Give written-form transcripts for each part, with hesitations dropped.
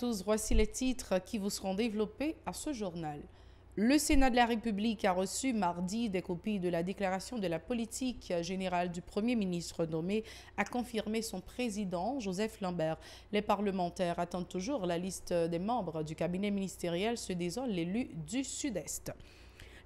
tous, voici les titres qui vous seront développés à ce journal. Le Sénat de la République a reçu mardi des copies de la déclaration de la politique générale du Premier ministre nommé, a confirmé son président Joseph Lambert. Les parlementaires attendent toujours la liste des membres du cabinet ministériel, se disant l'élu du Sud-Est.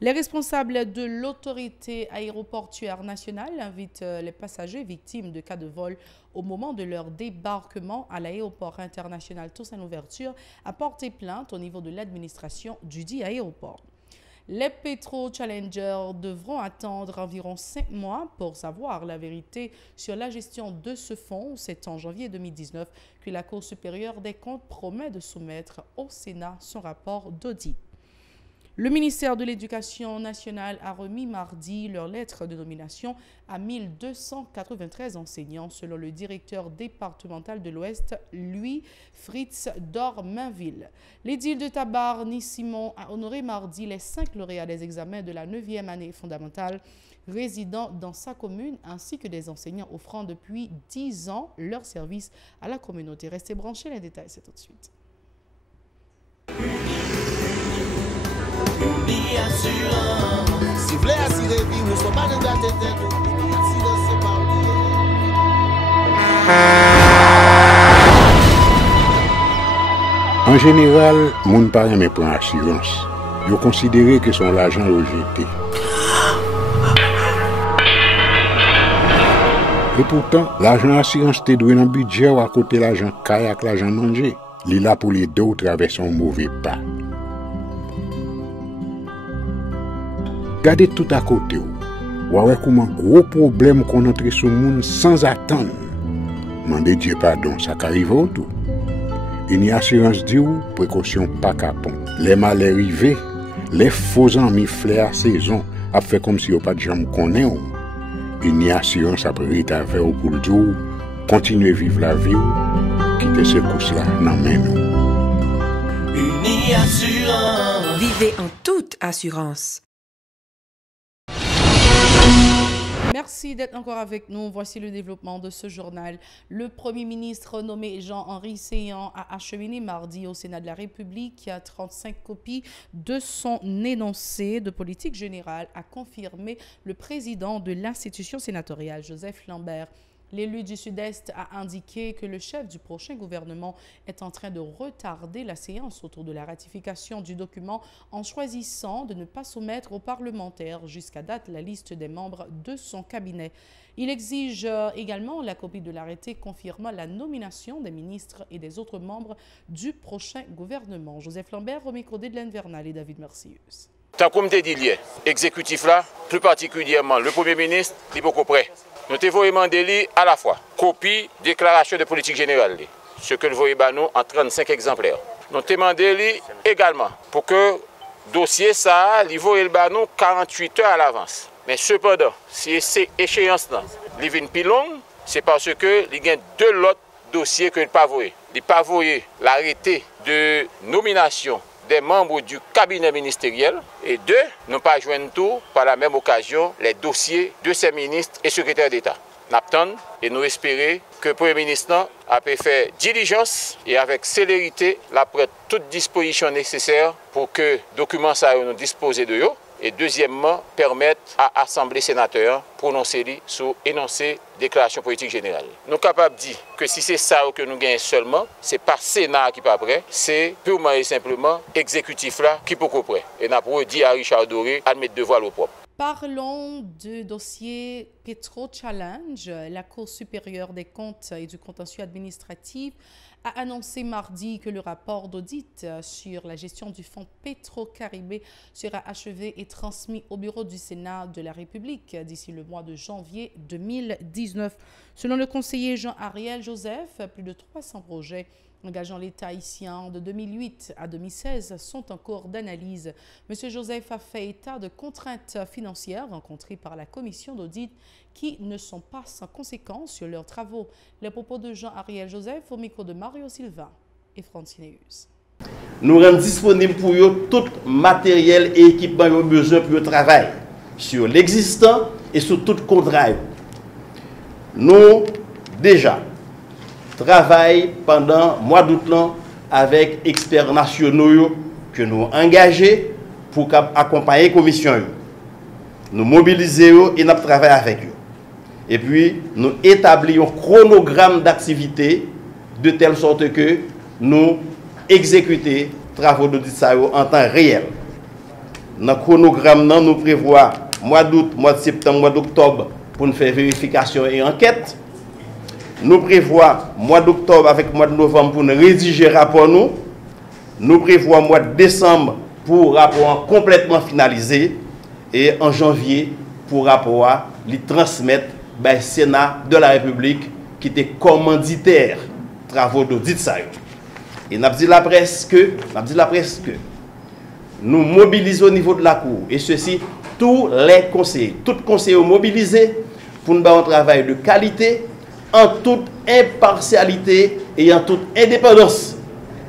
Les responsables de l'autorité aéroportuaire nationale invitent les passagers victimes de cas de vol au moment de leur débarquement à l'aéroport international Toussaint-Louverture à porter plainte au niveau de l'administration du dit aéroport. Les pétro-challengers devront attendre environ 5 mois pour savoir la vérité sur la gestion de ce fonds. C'est en janvier 2019 que la Cour supérieure des comptes promet de soumettre au Sénat son rapport d'audit. Le ministère de l'Éducation nationale a remis mardi leur lettre de nomination à 1293 enseignants, selon le directeur départemental de l'Ouest, Louis Fritz Dormainville. L'édile de Tabarny-Simon a honoré mardi les 5 lauréats des examens de la 9e année fondamentale résidant dans sa commune, ainsi que des enseignants offrant depuis 10 ans leur service à la communauté. Restez branchés, les détails, c'est tout de suite. Uni assurance. Si vous voulez assurer vie, nous ne sommes pas de gâter tête. Uni assurance, c'est pas En général, moun pa reme prend assurance. Yo considéré que son l'argent rejeté. Et pourtant, l'argent assurance te doué dans budget ou à côté l'argent kayak, l'argent manger. Li là pour les deux traverser un mauvais pas. Gardez tout à côté. Ou ouais comment gros problème qu'on entre sur le monde sans attendre. Mandez Dieu pardon, ça arrive au tout. Une assurance dit ou précaution pas capon. Les mal arrivés, les faux amis flair à saison, a fait comme si on pas de jambe connaît ou. Une assurance après rétaver ou pour le dire continuer vivre la vie ou quitter ce course là nan men nous. Uni assurance. Vivez en toute assurance. Merci d'être encore avec nous. Voici le développement de ce journal. Le Premier ministre nommé Jean-Henri Séan a acheminé mardi au Sénat de la République 35 copies de son énoncé de politique générale, a confirmé le président de l'institution sénatoriale, Joseph Lambert. L'élu du Sud-Est a indiqué que le chef du prochain gouvernement est en train de retarder la séance autour de la ratification du document en choisissant de ne pas soumettre aux parlementaires jusqu'à date la liste des membres de son cabinet. Il exige également la copie de l'arrêté confirmant la nomination des ministres et des autres membres du prochain gouvernement. Joseph Lambert au micro d'Edlaine Vernal et David Mercius. Tant comme tu dit hier, exécutif là, plus particulièrement le Premier ministre, il est beaucoup près. Nous devons demander à la fois copie, déclaration de politique générale, ce que nous voyons en 35 exemplaires. Nous demandons également pour que le dossier ça, il vaut 48 heures à l'avance. Mais cependant, si c'est échéance là, il vient plus long, c'est parce que il y a deux autres dossiers que il pas voyer. Il pas voyer l'arrêté de nomination des membres du cabinet ministériel et deux, ne pas joindre tout par la même occasion les dossiers de ces ministres et secrétaires d'État. Nous attendons et nous espérons que le Premier ministre a pu faire diligence et avec célérité la prête toute disposition nécessaire pour que les documents soient disposés de eux. Et deuxièmement, permettre à l'Assemblée sénateur de prononcer sur énoncé déclaration politique générale. Nous sommes capables de dire que si c'est ça que nous gagnons seulement, ce n'est pas le Sénat qui n'est pas prêt, c'est purement et simplement l'exécutif là qui est beaucoup prêt. Et nous avons dit à Richard Doré de mettre devoir au propre. Parlons du dossier Petro Challenge. La Cour supérieure des comptes et du contentieux administratif a annoncé mardi que le rapport d'audit sur la gestion du fonds Petro-Caribé sera achevé et transmis au bureau du Sénat de la République d'ici le mois de janvier 2019. Selon le conseiller Jean-Ariel Joseph, plus de 300 projets engageant l'État haïtien de 2008 à 2016 sont en cours d'analyse. M. Joseph a fait état de contraintes financières rencontrées par la commission d'audit qui ne sont pas sans conséquences sur leurs travaux. Les propos de Jean-Ariel Joseph au micro de Mario Silva et Francineus. Nous rendons disponible pour eux tout matériel et équipement qu'ils ont besoin pour le travail sur l'existant et sur tout contrat. Nous, déjà, travaillons pendant le mois d'août avec experts nationaux que nous engagés pour accompagner la commission. Nous mobilisons et nous travaillons avec eux. Et puis, nous établissons un chronogramme d'activité de telle sorte que nous exécutons les travaux d'audit en temps réel. Dans le chronogramme, nous prévoyons mois d'août, mois de septembre, mois d'octobre pour nous faire vérification et enquête. Nous prévoyons mois d'octobre avec mois de novembre pour nous rédiger rapport. Nous prévoyons mois de décembre pour rapport complètement finalisé et en janvier pour rapport les transmettre au Sénat de la République qui était commanditaire travaux d'audit ça. Et nous avons dit la presse que nous mobilisons au niveau de la Cour et ceci tous les conseillers mobilisés pour nous faire un travail de qualité en toute impartialité et en toute indépendance.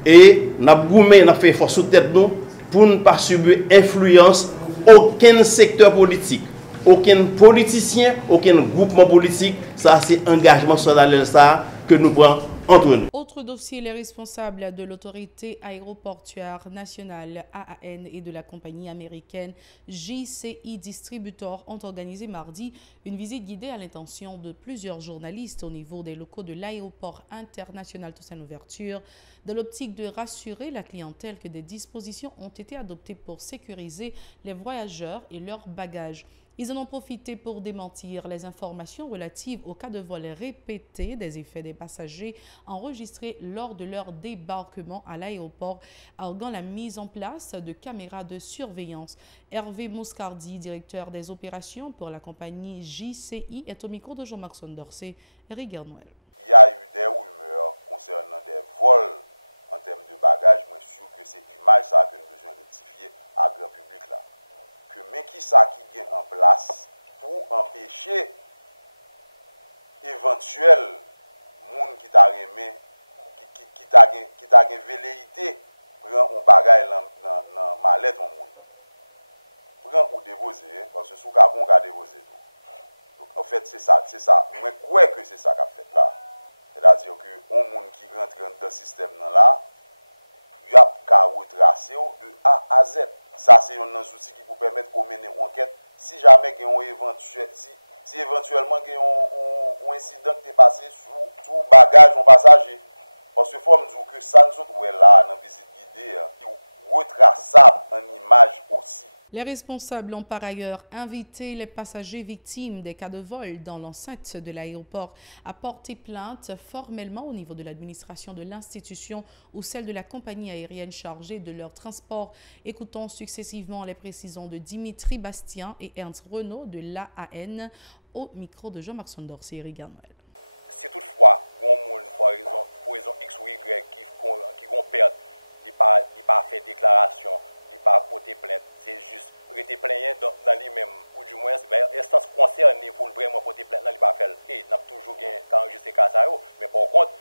Et nous avons fait force sous tête nous pour ne pas subir influence aucun secteur politique, aucun politicien, aucun groupement politique. Ça, c'est engagement solennel ça que nous prenons entre nous. Autre dossier, les responsables de l'autorité aéroportuaire nationale AAN et de la compagnie américaine JCI Distributor ont organisé mardi une visite guidée à l'intention de plusieurs journalistes au niveau des locaux de l'aéroport international Toussaint Louverture, dans l'optique de rassurer la clientèle que des dispositions ont été adoptées pour sécuriser les voyageurs et leurs bagages. Ils en ont profité pour démentir les informations relatives au cas de vol répété des effets des passagers enregistrés lors de leur débarquement à l'aéroport, arguant la mise en place de caméras de surveillance. Hervé Moscardi, directeur des opérations pour la compagnie JCI, est au micro de Jean-Marc Sondorcet et Rigueur Noël. Il y a eu des rumeurs concernant des vols en termes de bagages. Moi, je suis sûr que c'est l'image ça que nous avons besoin de rectifier à grand public là. Mais qui ça qui est en place pour empêcher éventuel monde qui t'a remis qui t'a velléité prend un bagage dans mallette mon monde prend ou déposer parce que sous capon qu'a déposer tout. Donc en fait c'est ça moi crois que c'est ça qu'a fait là, c'est-à-dire que un monde qui rentre dans le système là il y a qu'à retracer de A à Z. Ça, c'est un outil qui peut permettre de mener une enquête. Si jamais il y a si éventuellement il y a un incident qui est passé sous bagage ou passager. Parce qu'il faut me dire que ça nous sommes là dans la visite guidée, qui est retraçable en image aussi. Les responsables ont par ailleurs invité les passagers victimes des cas de vol dans l'enceinte de l'aéroport à porter plainte formellement au niveau de l'administration de l'institution ou celle de la compagnie aérienne chargée de leur transport. Écoutons successivement les précisions de Dimitri Bastien et Ernst Renaud de l'AAN au micro de Jean-Marc Sondorcet et Rigueur Noël. Si toutefois, pour raison X ou Y qui vont perdre, il n'a pas fait déclaration, il n'a pas porté plainte, c'est juste rester plaigné dans lui-même, ou du moins, l'instance concernée, il faut vraiment porter plainte, il n'a pas fait. Et il n'a toujours enregistré le cas, mais par contre,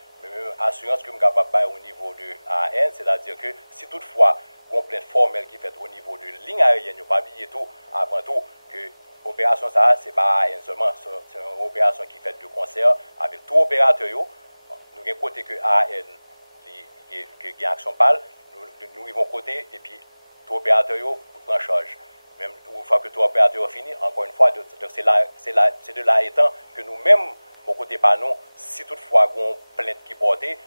assurance que je suis capable de au niveau de AN, c'est-à-dire que si toutefois, une plainte formelle qui est faite au niveau de ligne aérienne, il n'y a pas oublié tout, avant tout, que l'opération, ça, c'est pas AN seulement, c'est une opération qui est faite de concert avec tout opérateur. Nous avons côté que AN, qui a action pâle, nous avons côté, et puis tout opérateur prend charge. Même une fois que tout opérateur fini, encore une fois, c'est de là étant que nous-mêmes, mon côté pas nous, si toutefois une plainte qui portée,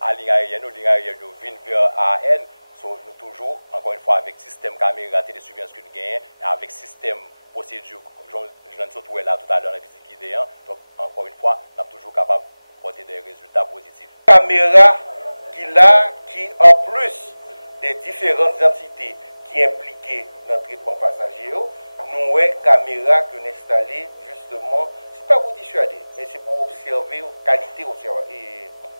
à ligne aérienne vient vers AN, nous toujours, encore une fois, avec système caméra, télésurveillance que nous gagnons, avec système procédure, je ne sais pas là tout à l'heure dans la visite guidée, donc encore une fois, nous sommes toujours capables de porter des résultats positifs. Caméra qui en plus des différentes entités qui impliquées dans le traitement passager, nous avons caméra que nous installons justement, ce n'est pas pour dissuader, mais c'est pour observer qualité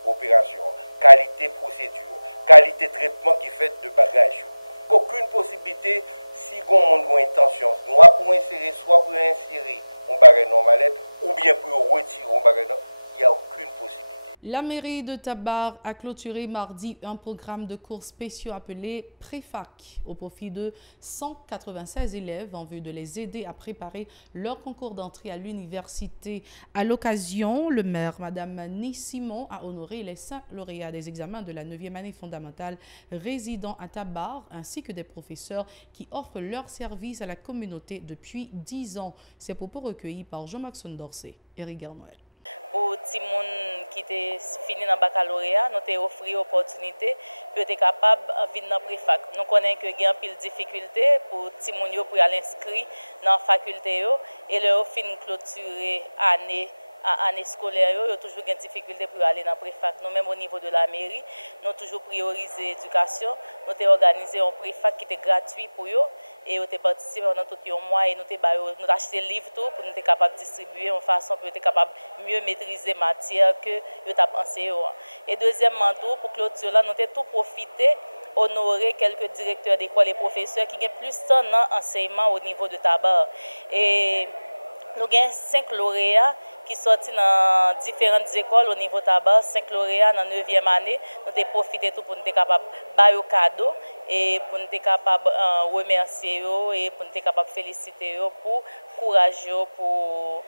opération, qualité procédure, qualité traitement qui fait de bagages. Aucune possibilité, si on a une intention, nous pour insérer, soit pour insérer un bagage dans mallette, ou bien pour retirer un bagage, n'y a aucune possibilité. La mairie de Tabar a clôturé mardi un programme de cours spéciaux appelé Préfac au profit de 196 élèves en vue de les aider à préparer leur concours d'entrée à l'université. À l'occasion, le maire, Mme Ni Simon, a honoré les 5 lauréats des examens de la 9e année fondamentale résidant à Tabar ainsi que des professeurs qui offrent leur service à la communauté depuis 10 ans. Ces propos recueillis par Jean-Maxon Dorsey et Rigard Noël. Pour les gens qui ont fini dans le baccalauréat, nous avons offert l'opportunité pour être capable de venir dans le préfac. Nous connaissons qu'il y a une difficulté pour les gens pour aller inscrire dans la faculté et leur fin clôturer année scolaire, il y a toujours des difficultés pour aller dans le préfac. Nous-mêmes, au niveau de la mairie, nous avons toujours priorisé l'éducation. Nous avons organisé un préfac qui était gratuit pour eux et nous avons participé pendant tout un mois et nous avons acheté des livres pour nous être capables de distribuer en façon pour être capable de mieux maîtriser la matière que nous avons enseigné. Et deuxièmement, pour clôture, nous avons tout profité honorer quelques directeurs d'école et professeurs qui ont plus de temps dans l'enseignement au niveau de Tabar. Et nous avons 5 lauréats qui sortent dans différentes écoles au niveau Tabar, 5 lauréats dans la 9e année. Nous avons profité tout pour nous être capables de faire un cadeau et pour nous être capables de remercier et pour nous être capables de féliciter pour courage, pour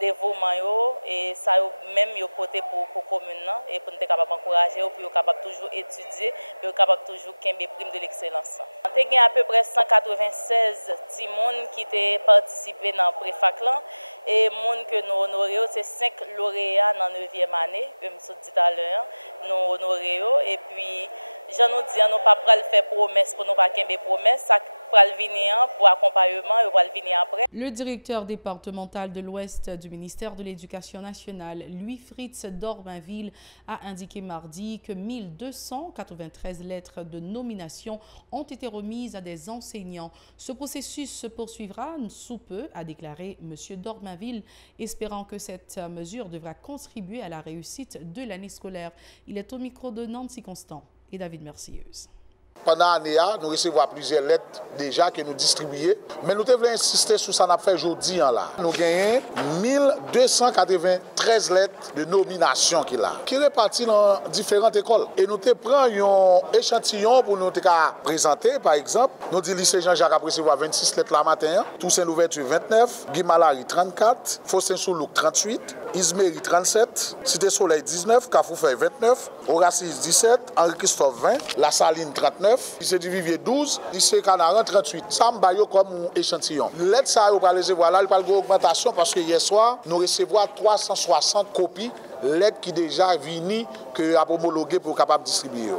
dévouement et ça même yo porté pour commune et pour nous être capable d'encourager pour capable toujours étudier pour capable toujours kembe prime de l'excellence. On a gagné à peu près 196 petits monde qui étaient participé dans préfac là et monde que nous honoré c'est 5 lauréats dans 9e année comme je dit tout à l'heure nous honoré et puis j'en nous dit nous pas pral faire promesse pour nous pas kembe promesse ça pral venir pour accompagnement et pral venir après. Le directeur départemental de l'Ouest du ministère de l'Éducation nationale, Louis-Fritz Dormainville, a indiqué mardi que 1293 lettres de nomination ont été remises à des enseignants. Ce processus se poursuivra sous peu, a déclaré M. Dormainville, espérant que cette mesure devra contribuer à la réussite de l'année scolaire. Il est au micro de Nancy Constant et David Mercieuse. Pendant l'année, nous recevons plusieurs lettres déjà que nous distribuons. Mais nous devons insister sur ce qu'on a fait aujourd'hui. Nous gagnons 1293 lettres de nomination qui sont réparties dans différentes écoles. Et nous prenons un échantillon pour nous présenter. Par exemple, nous disons lycée Jean-Jacques a recevoir 26 lettres la matin, Toussaint Louverture 29, Guy Malary 34, Fossin-Soulouk 38, Isméry 37, Cité Soleil 19, Cafoufeuille 29, Horacis 17, Henri Christophe 20, La Saline 39, lycée du Vivier 12, lycée Canaran 38. Ça me baille comme un échantillon. L'aide ça va recevoir là, il parle d'augmentation parce que hier soir, nous recevons 360 copies lettres qui déjà vini que a homologué pour capable distribuer.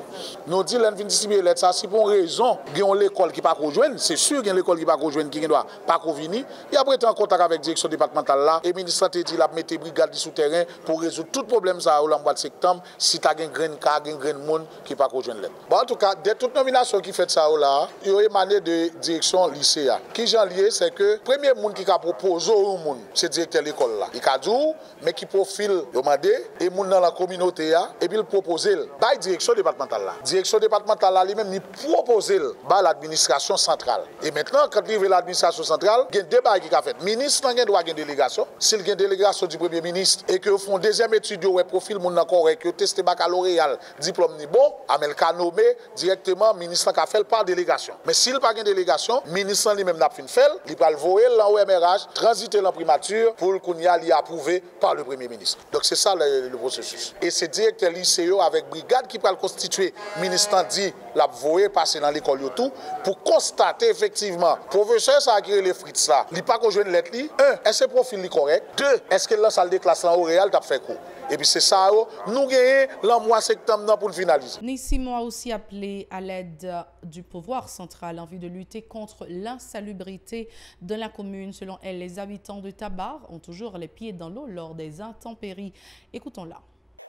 Nous dit l'en vient distribuer lettres ça si pour raison, il y a l'école qui pas rejoindre, c'est sûr qu'il y a l'école qui pas rejoindre qui doit pas venir. Il a prêté en contact avec direction départementale là et ministre santé dit la mettre brigade du souterrain pour résoudre tout problème ça au mois de septembre si tu as un grain cas, un grain monde qui pas rejoindre lettre. Bon en tout cas, de toute nomination qui fait ça là, il y a émané de direction lycée. Qui j'en lié c'est que premier monde qui a proposé au monde, c'est directeur l'école là. Il a dit mais qui profile demandé et moun dans la communauté et puis il proposer par direction départementale là. Direction départementale là lui-même il proposer par l'administration centrale. Et maintenant quand il veut l'administration centrale, il y a deux bails qui a fait. Ministre n'a droit à une délégation. S'il y a une délégation du premier ministre et que font deuxième étude ouais profil moun correct, que tester baccalauréat, diplôme ni bon, Amel ka nommé directement ministre qui a fait par délégation. Mais s'il pas une délégation, ministre lui-même n'a pas fait, il va le voyer dans OMRH, transiter en primature pour qu'on y a approuvé par le premier ministre. Donc c'est ça le processus. Et c'est directeur lycée avec brigade qui peut constituer, ministre dit la voyer passer dans l'école tout pour constater effectivement professeur ça a créé les frites là. Il pas rejoindre lettre li. 1, est-ce que profil est correct? 2, est-ce que la salle de classe là au réel t'a fait cours? Et puis c'est ça, nous gagnons le mois de septembre pour finaliser. Nissimon a aussi appelé à l'aide du pouvoir central en vue de lutter contre l'insalubrité de la commune. Selon elle, les habitants de Tabar ont toujours les pieds dans l'eau lors des intempéries. Écoutons-la.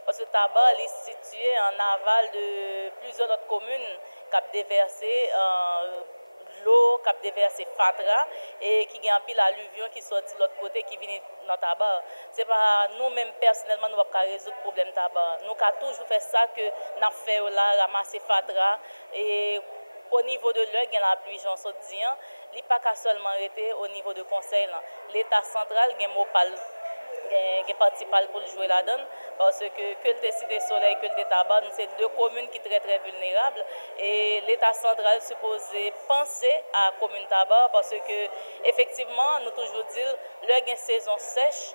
Parce que Tabar est situé en aval de plusieurs autres communes qui ont déversé l'eau qui a déversé Fatra et qui a un pile alluvion qui sorti de l'autre côté qui vient dans Tabar. C'est pas nous-mêmes personnellement nous pas résoudre le problème Tabar. Nous avons toujours fait ça que nous fait là ramasser Fatra et au niveau de l'heure, il y a la pluie, j'en saute dire, il n'y a pas seulement été au niveau de conseil. L'État central, il y a gen participal pour jouer la donne parce que le Cité Soleil que le tabac, c'est deux communes qui sont très très vulnérables et l'État central supposé penser à la commune tabac parce que effectivement nous toujours dire le gain saison sèche.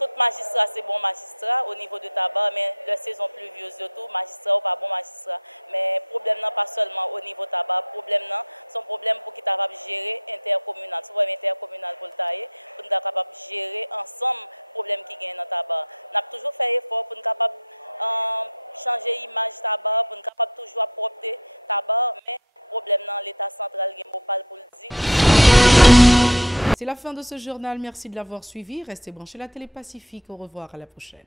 Tout magistrat, c'est bon magistrat au niveau de tabac, mais la saison pluvieuse, tout magistrat ou pas bon magistrat. Mais problème non pas seulement au niveau tabac, problème non, son problème pour qu'il soit capable de gérer intercommunal. Soit intercommunal pour le tailler, pour nous capable de gérer ensemble problème qui gagne dans tabac. Nous avons toujours fait effort pour nous capable changer l'image tabac, pour nous capable toujours apporter tabac, mais problème non, l'État central gagne pour le dire. C'est la fin de ce journal. Merci de l'avoir suivi. Restez branchés à la Télé Pacifique. Au revoir, à la prochaine.